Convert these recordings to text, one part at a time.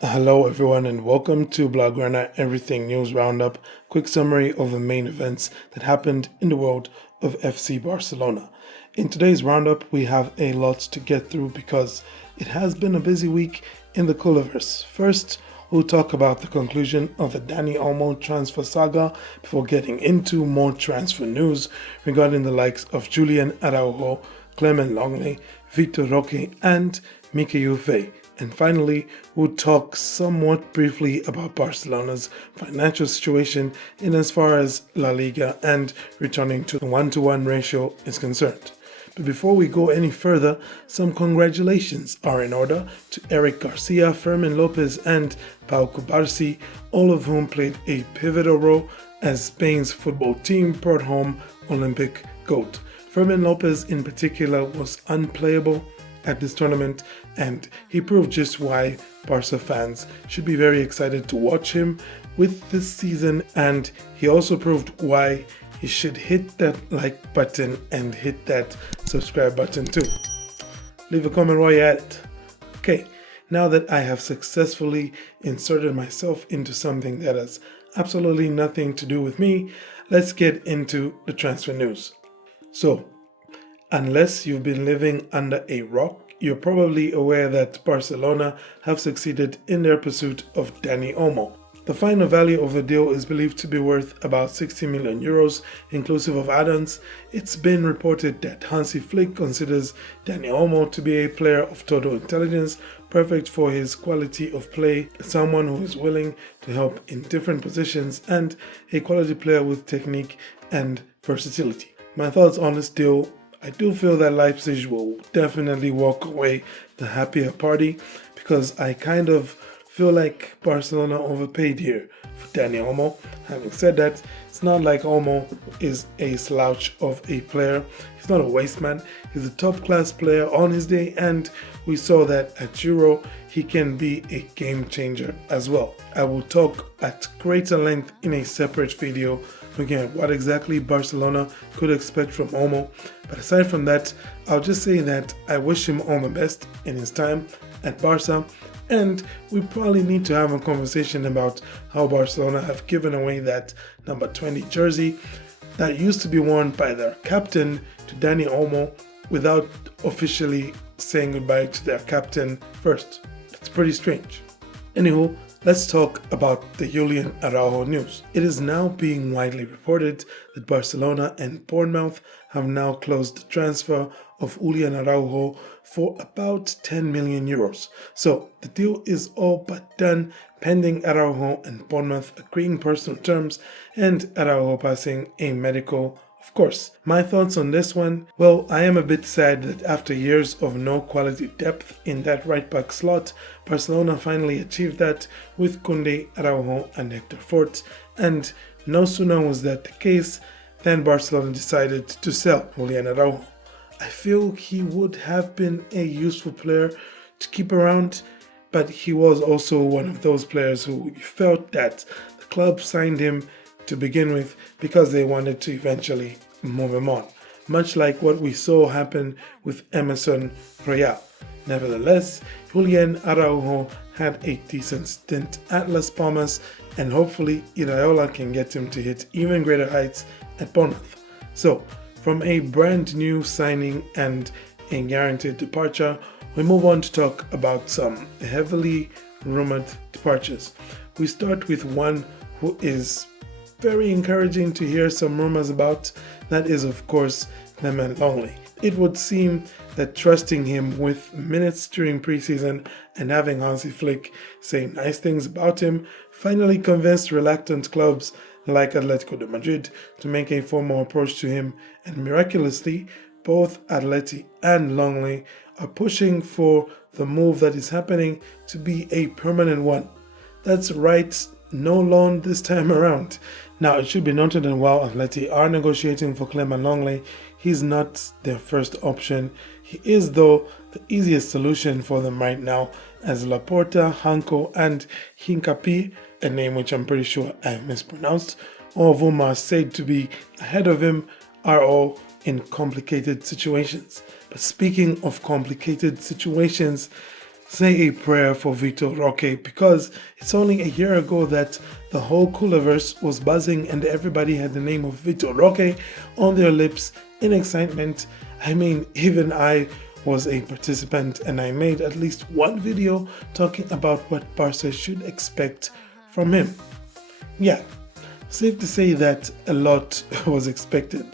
Hello, everyone, and welcome to Blaugrana Everything News Roundup. Quick summary of the main events that happened in the world of FC Barcelona. In today's roundup, we have a lot to get through because it has been a busy week in the culerverse. First, we'll talk about the conclusion of the Dani Olmo transfer saga before getting into more transfer news regarding the likes of Julian Araujo, Clement Lenglet, Vitor Roque, and Mikayil Faye. And finally, we'll talk somewhat briefly about Barcelona's financial situation in as far as La Liga and returning to the 1-to-1 ratio is concerned. But before we go any further, some congratulations are in order to Eric Garcia, Fermin Lopez, and Pau Cubarsi, all of whom played a pivotal role as Spain's football team brought home Olympic gold. Fermin Lopez in particular was unplayable at this tournament, and he proved just why Barca fans should be very excited to watch him with this season, and he also proved why you should hit that like button and hit that subscribe button too. Leave a comment while you're at it. Okay, now that I have successfully inserted myself into something that has absolutely nothing to do with me, let's get into the transfer news. So, unless you've been living under a rock, you're probably aware that Barcelona have succeeded in their pursuit of Dani Olmo. The final value of the deal is believed to be worth about 60 million euros, inclusive of add-ons. It's been reported that Hansi Flick considers Dani Olmo to be a player of total intelligence, perfect for his quality of play, someone who is willing to help in different positions, and a quality player with technique and versatility. My thoughts on this deal: I do feel that Leipzig will definitely walk away the happier party because I kind of feel like Barcelona overpaid here for Dani Olmo. Having said that, it's not like Olmo is a slouch of a player. He's not a waste man. He's a top class player on his day, and we saw that at Euro he can be a game changer as well. I will talk at greater length in a separate video looking at what exactly Barcelona could expect from Olmo. But aside from that, I'll just say that I wish him all the best in his time at Barca, and we probably need to have a conversation about how Barcelona have given away that number 20 jersey that used to be worn by their captain to Dani Olmo without officially saying goodbye to their captain first. It's pretty strange. Anywho, let's talk about the Julian Araujo news. It is now being widely reported that Barcelona and Bournemouth have now closed the transfer of Julian Araujo for about 10 million euros. So the deal is all but done, pending Araujo and Bournemouth agreeing personal terms and Araujo passing a medical. Of course, my thoughts on this one: well, I am a bit sad that after years of no quality depth in that right back slot, Barcelona finally achieved that with Koundé, Araujo and Hector Fort, and no sooner was that the case than Barcelona decided to sell Julian Araujo. I feel he would have been a useful player to keep around, but he was also one of those players who felt that the club signed him to begin with because they wanted to eventually move him on, much like what we saw happen with Emerson Royal. Nevertheless, Julian Araujo had a decent stint at Las Palmas, and hopefully Iraola can get him to hit even greater heights at Bournemouth. So, from a brand new signing and a guaranteed departure, we move on to talk about some heavily rumored departures. We start with one who is very encouraging to hear some rumors about. That is, of course, Clement Lenglet. It would seem that trusting him with minutes during preseason and having Hansi Flick say nice things about him finally convinced reluctant clubs like Atletico de Madrid to make a formal approach to him, and miraculously, both Atleti and Lenglet are pushing for the move that is happening to be a permanent one. That's right, no loan this time around. Now, it should be noted that while Atleti are negotiating for Clement Lenglet, he's not their first option. He is, though, the easiest solution for them right now, as Laporta, Hanko, and Hincapi, a name which I'm pretty sure I've mispronounced, all of whom are said to be ahead of him, are all in complicated situations. But speaking of complicated situations, say a prayer for Vitor Roque, because it's only a year ago that the whole culerverse was buzzing and everybody had the name of Vitor Roque on their lips in excitement. I mean, even I was a participant and I made at least one video talking about what Barca should expect from him. Yeah, safe to say that a lot was expected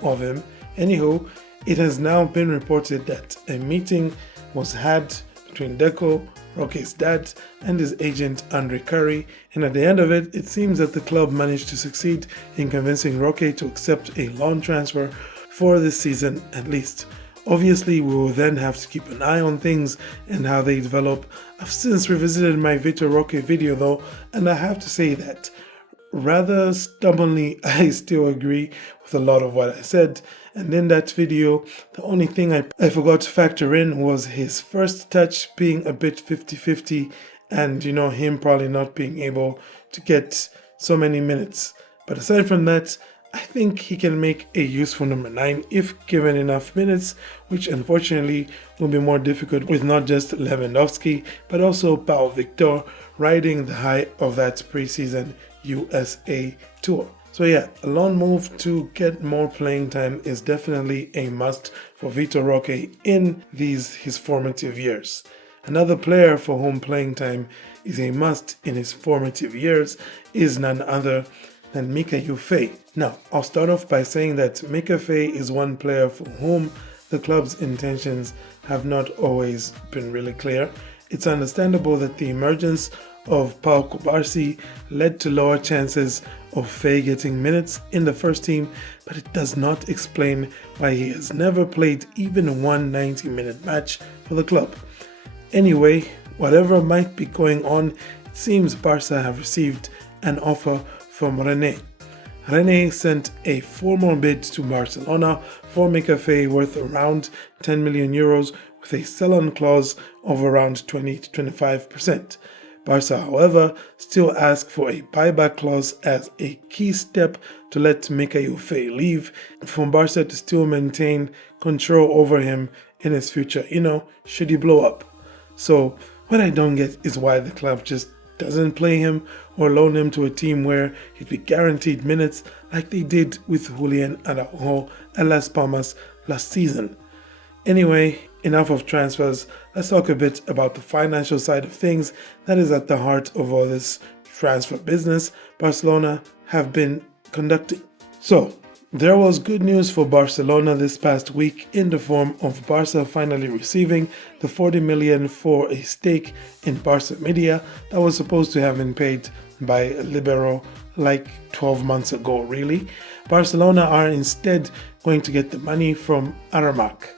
of him. Anyhow, it has now been reported that a meeting was had between Deco, Roque's dad, and his agent Andre Curry, and at the end of it, it seems that the club managed to succeed in convincing Roque to accept a loan transfer for this season at least. Obviously, we will then have to keep an eye on things and how they develop. I've since revisited my Vitor Roque video though, and I have to say that rather stubbornly, I still agree with a lot of what I said. And in that video, the only thing I forgot to factor in was his first touch being a bit 50-50 and, him probably not being able to get so many minutes. But aside from that, I think he can make a useful number 9 if given enough minutes, which unfortunately will be more difficult with not just Lewandowski, but also Pau Victor riding the high of that preseason USA tour. So yeah, a loan move to get more playing time is definitely a must for Vitor Roque in his formative years. Another player for whom playing time is a must in his formative years is none other than Mikayil Faye. Now, I'll start off by saying that Mika Faye is one player for whom the club's intentions have not always been really clear. It's understandable that the emergence of Pau Culerverse led to lower chances of Faye getting minutes in the first team, but it does not explain why he has never played even one 90-minute match for the club. Anyway, whatever might be going on, it seems Barca have received an offer from Rennes. Rennes sent a formal bid to Barcelona for Mika Faye worth around 10 million euros with a sell-on clause of around 20 to 25%. Barca, however, still ask for a buyback clause as a key step to let Mikayil Faye leave, for Barca to still maintain control over him in his future, should he blow up. So what I don't get is why the club just doesn't play him or loan him to a team where he'd be guaranteed minutes like they did with Julian Araujo and Las Palmas last season. Anyway, enough of transfers. Let's talk a bit about the financial side of things that is at the heart of all this transfer business Barcelona have been conducting. So, there was good news for Barcelona this past week in the form of Barca finally receiving the 40 million for a stake in Barca Media that was supposed to have been paid by Libero like 12 months ago really. Barcelona are instead going to get the money from Aramac.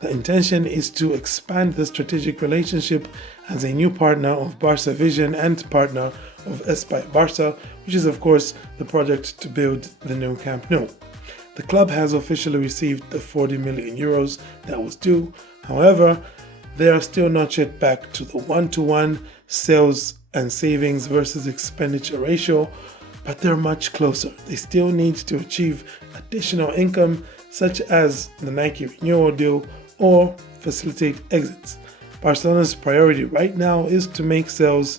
The intention is to expand the strategic relationship as a new partner of Barca Vision and partner of Espai Barca, which is of course the project to build the new Camp Nou. The club has officially received the 40 million euros that was due. However, they are still not yet back to the 1-to-1 sales and savings versus expenditure ratio, but they're much closer. They still need to achieve additional income such as the Nike renewal deal or facilitate exits. Barcelona's priority right now is to make sales,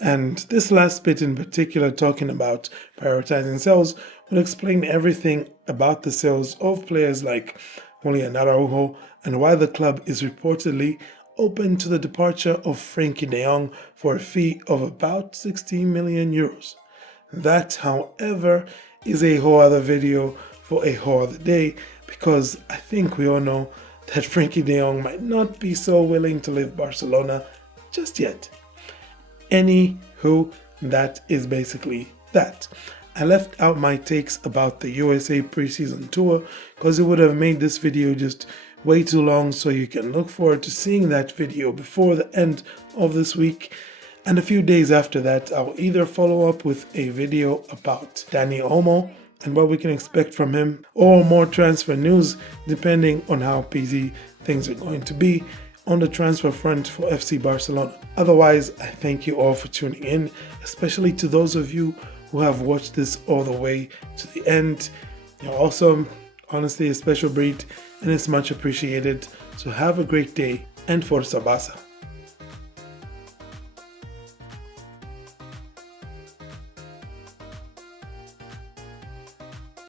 and this last bit in particular, talking about prioritizing sales, will explain everything about the sales of players like Julian Araujo and why the club is reportedly open to the departure of Frenkie de Jong for a fee of about 16 million euros. That, however, is a whole other video for a whole other day, because I think we all know that Frenkie de Jong might not be so willing to leave Barcelona just yet. Anywho, that is basically that. I left out my takes about the USA preseason tour because it would have made this video just way too long, so you can look forward to seeing that video before the end of this week. And a few days after that, I'll either follow up with a video about Dani Olmo and what we can expect from him, or more transfer news depending on how busy things are going to be on the transfer front for FC Barcelona. Otherwise, I thank you all for tuning in, especially to those of you who have watched this all the way to the end. You're awesome, honestly a special breed, and it's much appreciated. So have a great day, and Forza Barca.